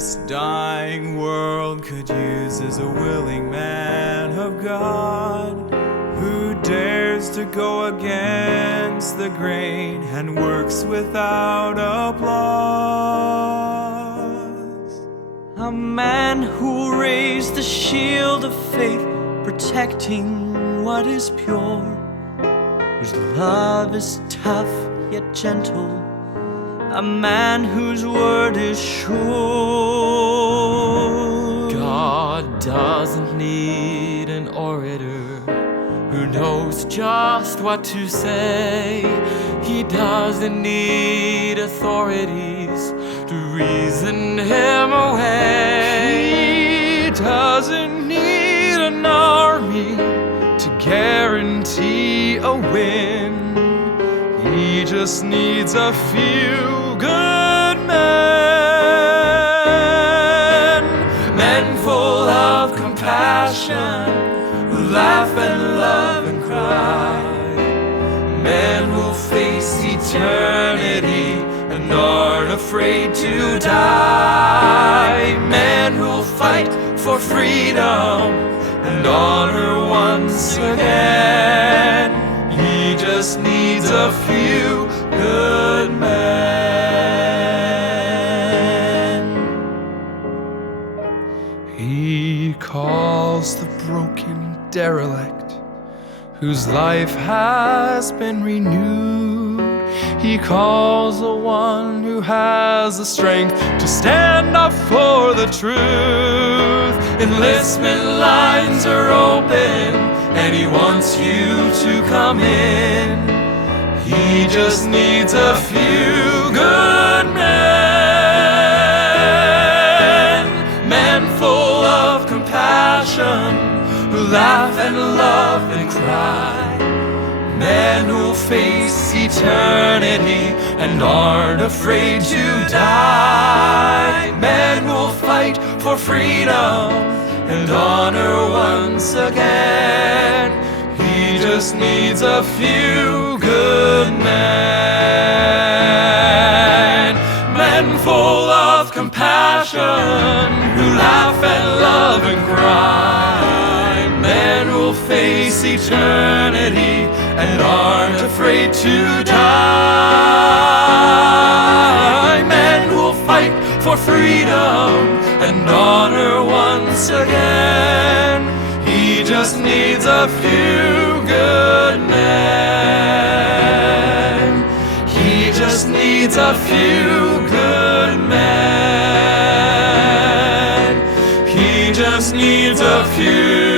this dying world could use is a willing man of God, who dares to go against the grain and works without applause. A man who raised the shield of faith, protecting what is pure, whose love is tough yet gentle, a man whose word is sure. God doesn't need an orator who knows just what to say. He doesn't need authorities to reason him away. He doesn't need an army to guarantee a win. He just needs a few good men, men full of compassion, who laugh and love and cry, men who'll face eternity and aren't afraid to die, men who'll fight for freedom and honor once again. He just needs a few good men. He calls the broken derelict, whose life has been renewed. He calls the one who has the strength to stand up for the truth. Enlistment lines are open, and he wants you to come in. He just needs a few good men, men full of compassion, who laugh and love and cry, men who'll face eternity and aren't afraid to die, men who'll fight for freedom and honor once again. He just needs a few good men, men full of compassion, who laugh and love and cry, men who'll face eternity and aren't afraid to die, men who'll fight for freedom and honor once again. He just needs a few good men. He just needs a few good men. He just needs a few